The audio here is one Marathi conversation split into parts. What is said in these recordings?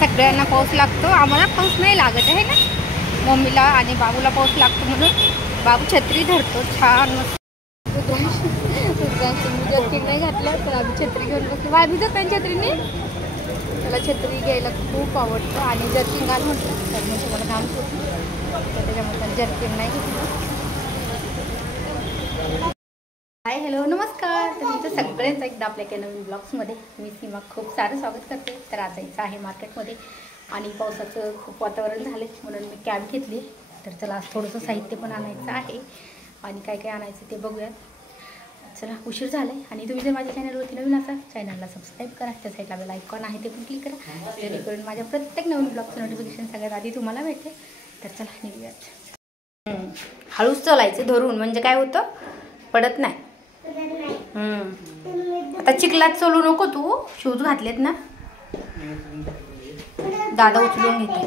सगळ्यांना पाऊस लागतो, आम्हाला पाऊस नाही लागत आहे ना. मम्मीला आणि बाबूला पाऊस लागतो म्हणून बाबू छत्री धरतो. छान मस्त जर्किन नाही घातलं तर आम्ही छत्री घेऊन बसलो. बाय भिजत नाही छत्रीने. त्याला छत्री घ्यायला खूप आवडतं आणि जर्किन घाल म्हटलं तर मग तुम्हाला काम सुटलं तर त्याच्यामुळे जर्किन नाही घेतलं. हाय हॅलो नमस्कार. तर तुमचं सगळ्यांचं एकदा आपल्या एका नवीन ब्लॉग्समध्ये मी सीमा खूप सारं स्वागत करते. तर आज जायचं आहे मार्केटमध्ये आणि पावसाचं खूप वातावरण झालं म्हणून मी कॅब घेतली. तर चला आज थोडंसं साहित्य पण आणायचं आहे आणि काय काय आणायचं ते बघूयात. चला उशीर झाला आहे आणि तुम्ही जर माझ्या चॅनलवरती नवीन असाल चॅनलला सबस्क्राईब करा. त्या साईडला बेल आयकॉन आहे ते पण क्लिक करा जेणेकरून माझ्या प्रत्येक नवीन ब्लॉगचं नोटिफिकेशन सगळ्यात आधी तुम्हाला भेटेल. तर चला निघूयात. हळूच चालायचं धरून म्हणजे काय होतं पडत नाही. आता चिखलात चलू नको तू. शूज घातलेत ना दादा उचलून घेते.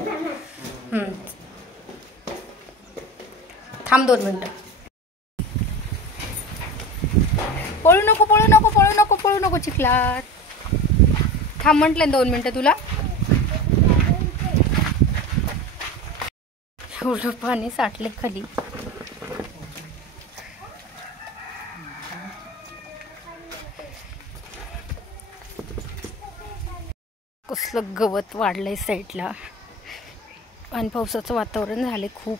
थांब 2 मिनटं. पळू नको पळू नको पळू नको पळू नको चिखलात. थांब म्हटलं 2 मिनटं तुला. एवढं पाणी साठले खाली. कसलं गवत वाढलंय साईडला आणि पावसाचं वातावरण झाले खूप.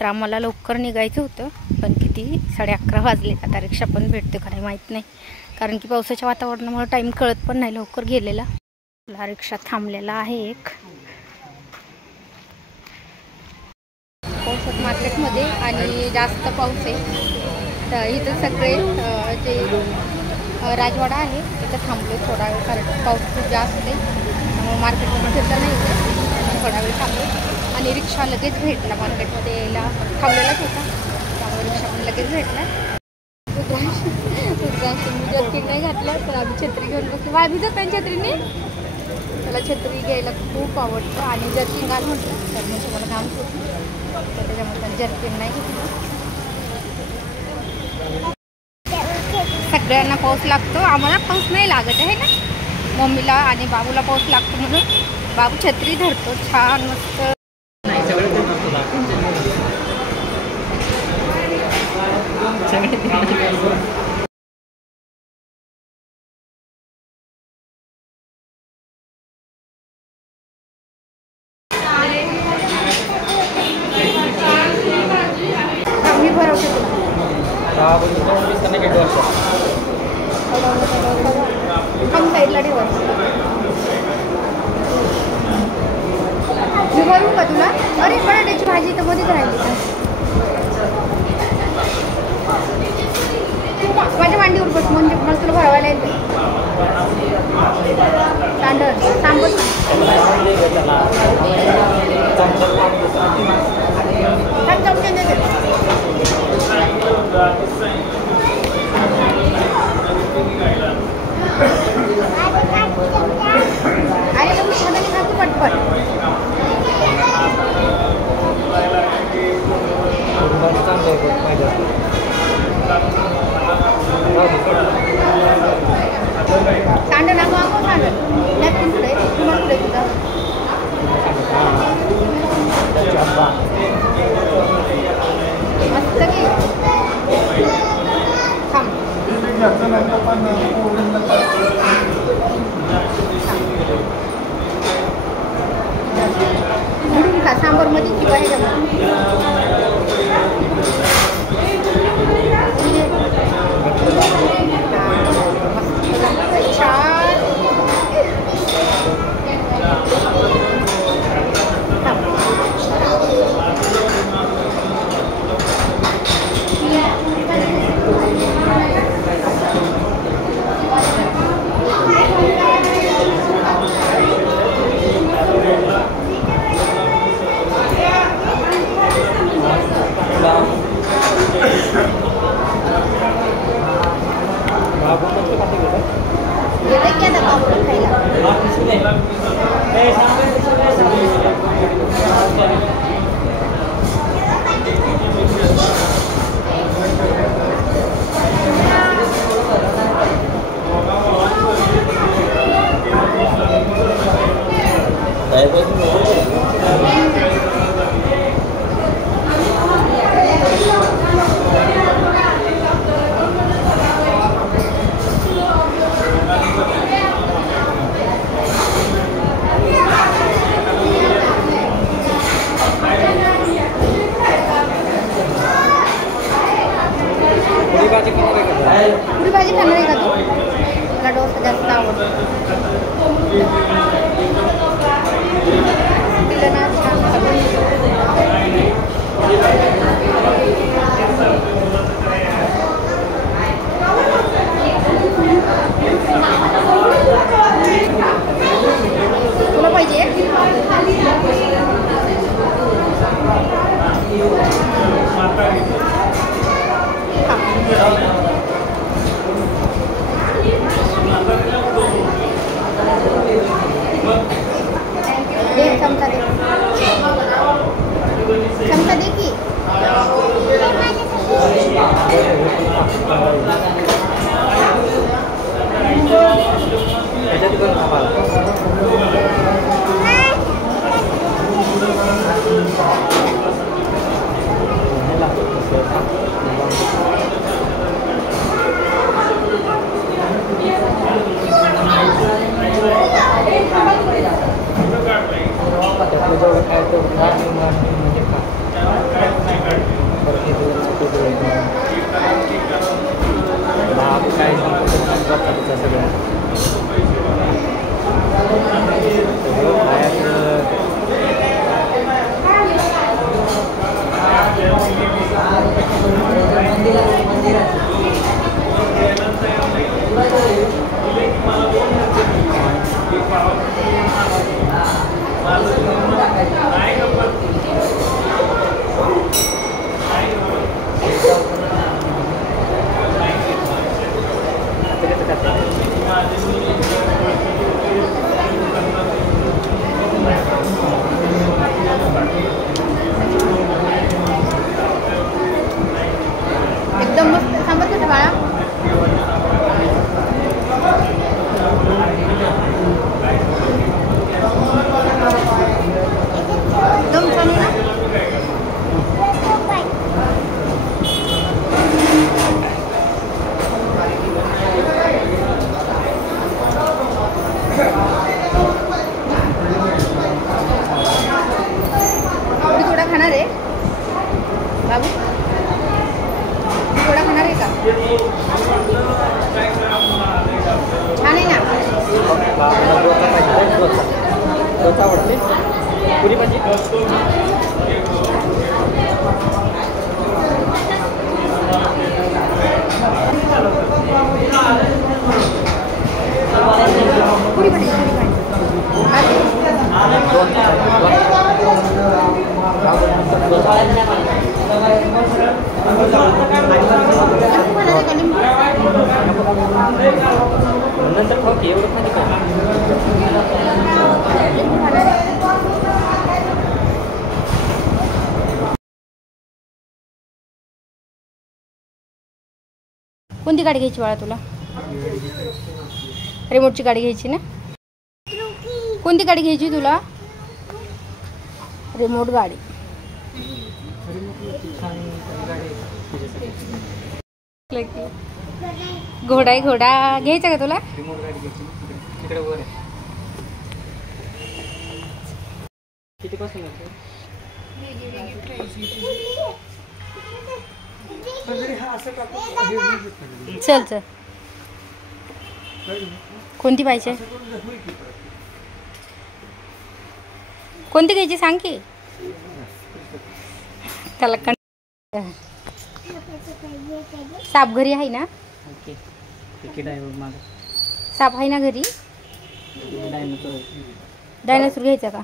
तर आम्हाला लवकर निघायचं होतं पण किती 11:30 वाजले. आता रिक्षा पण भेटते का नाही माहीत नाही कारण की पावसाच्या वातावरणामुळे टाईम कळत पण नाही लवकर गेलेला. रिक्षा थांबलेला आहे एक पावसात मार्केटमध्ये आणि जास्त पाऊस आहे. तर इथं सगळे जे राजवाडा आहे तिथं थांबलो थोडा वेळ कारण पाऊस खूप जास्त आहे त्यामुळे मार्केटमध्ये फिरता नाही थोडा वेळ थांबलो आणि रिक्षा लगेच भेटला. मार्केटमध्ये यायला थांबलेलाच होता त्यामुळे रिक्षा पण लगेच भेटला. जर्किन नाही घातलं तर आम्ही छत्री घेऊन बसलो. बाय भिजत नाही छत्रीने. त्याला छत्री घ्यायला खूप आवडतं आणि जर्किन घाल म्हटलं तर मग तुम्हाला काम सुटलं तर त्याच्यामुळे जर्किन नाही घेतलं. सगळ्यांना पाऊस लागतो, आम्हाला पाऊस नाही लागत आहे ना. मम्मीला आणि बाबूला पाऊस लागतो म्हणून बाबू छत्री धरतो. छान मस्त मी भरवते हम साईडला ठेवा. मी भरू का तुला? अरे बटाट्याची भाजी तर मध्येच राहिली. माझ्या मांडीवर बस म्हणजे मला तुला भरवायला येते. तांदळ सांबर अरे तुम्ही हाताने खातो पटपट. सांडं नको आंबो सांडं नॅपकिन पुढे तुम्हाला पुढे तुझा मस्त की थांब. मिळून खा सांबरमध्ये किंवा ह्याच्यामध्ये. छान पुरी भाजी खाणार आहे का तू? मला डोसा जास्त आवडतो. तिला ना छान तुला पाहिजे? चमचा दे की. एकदम मस्त सांगत होते बाळा. एकदम छान आहे ना. पुरी थोडा खाणार आहे बाबू? थोडा खाणार आहे का? छान आहे ना. पुरी भाजी पुरी भाजी नंतर खाऊ की एवढं खाली का? कोणती गाडी घ्यायची बाळा तुला? रिमोटची गाडी घ्यायची ना. कोणती गाडी घ्यायची तुला? रिमोट गाडी. घोडा आहे घोडा घ्यायचा का तुला? रिमोट गाडी घ्यायची तिकडे वर आहे. किती पासून चल चल. कोणती पाहिजे? कोणती घ्यायची सांग की. त्याला साप घरी आहे ना? साप आहे ना घरी? डायनासोर घ्यायचा का?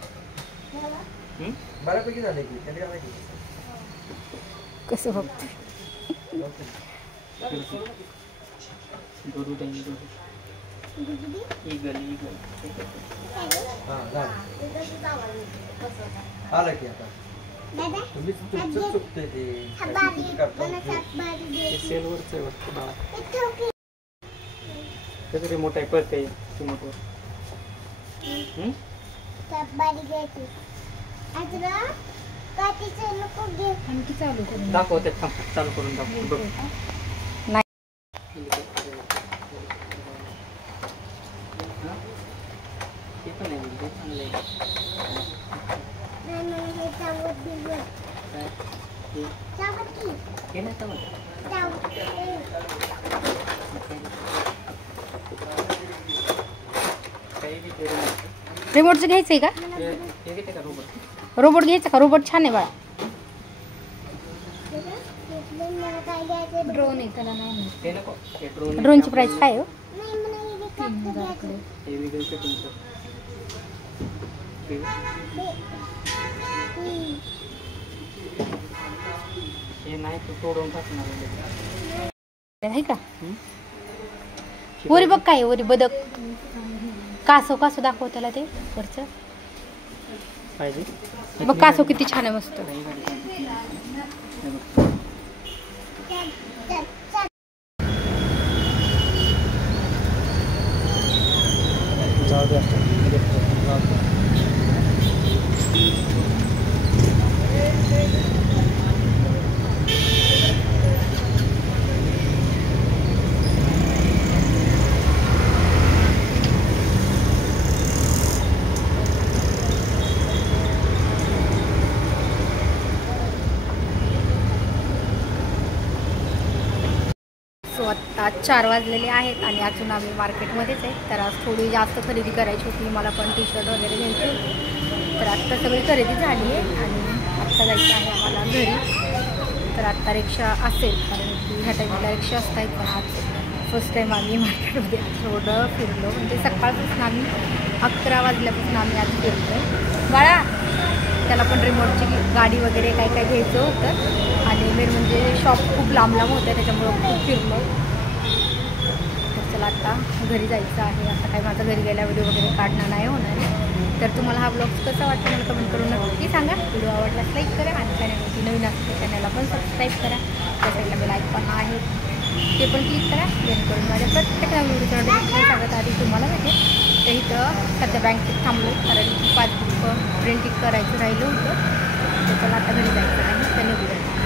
कसं बघतो आलं की आता तुम्ही तुमचं चुकतंय ते सेलवरच आहे वाटतं बाळा. त्याचं रिमोट आहे कळतंय रिमोटवर. आणखी चालू करून दाखव ते चालू करून दाखव बघ. नाही हा? ते पण आहे ते चांगलं आहे. काय? हे नाही चावत. काही बी करू नका. रिमोटचं घ्यायचं आहे का? हे घेते का रोबोट? रोबोट घ्यायचा का? रोबोट छान आहे बाळा. ड्रोन आहे त्याला नाही. ते नको. हे ड्रोन ड्रोनची प्राइस काय आहे हो? 3000 कडे. हे वेगळं आहे तुमचं. हे नाही तू तोडून टाकणार आहे का? वरी बघ काय आहे, वरी बदक कासव कासव दाखव त्याला ते वरचं पाहिजे. बघ कासव किती छान आहे मस्त. जाऊ दे आता. सो आत्ता 4 वाजलेले आहेत आणि अजून आम्ही मार्केटमध्येच आहे. तर आज थोडी जास्त खरेदी करायची होती. मला पण टी शर्ट वगैरे घ्यायची होती. तर आत्ता सगळी खरेदी झाली आहे आणि आत्ता जायचं आहे आम्हाला घरी. तर आत्ता रिक्षा असेल कारण की ह्या टाईमला रिक्षा असतात. पण आज फर्स्ट टाईम आम्ही मार्केटमध्ये थोडं फिरलो. म्हणजे सकाळपासून आम्ही 11 वाजल्यापासून आम्ही आज फिरलो आहे. बाळा त्याला पण रिमोटची गाडी वगैरे काय काय घ्यायचं होतं आणि मेन म्हणजे शॉप खूप लांब लांब होत्या त्याच्यामुळं खूप फिरलो. तर चला आता घरी जायचं आहे. आता काय माझा घरी गेल्या व्हिडिओ वगैरे काढणं नाही होणार आहे. तर तुम्हाला हा ब्लॉग कसा वाटतो मला कमेंट करून नक्की सांगा. व्हिडिओ आवडल्यास लाईक करा आणि चॅनलवरती नवीन असते चॅनलला पण सबस्क्राईब करा. त्या साईडला बेल आयकॉन आहे ते पण क्लिक करा जेणेकरून माझ्या प्रत्येक नवीन व्हिडिओचं नोटिफिकेशन सांगत आधी तुम्हाला भेटेल. तर इथं सध्या बँकेत थांबलो कारण की पासबुक प्रिंटिंग करायचं राहिलं होतं. तर चला आता घरी जायचं आहे. धन्यवाद.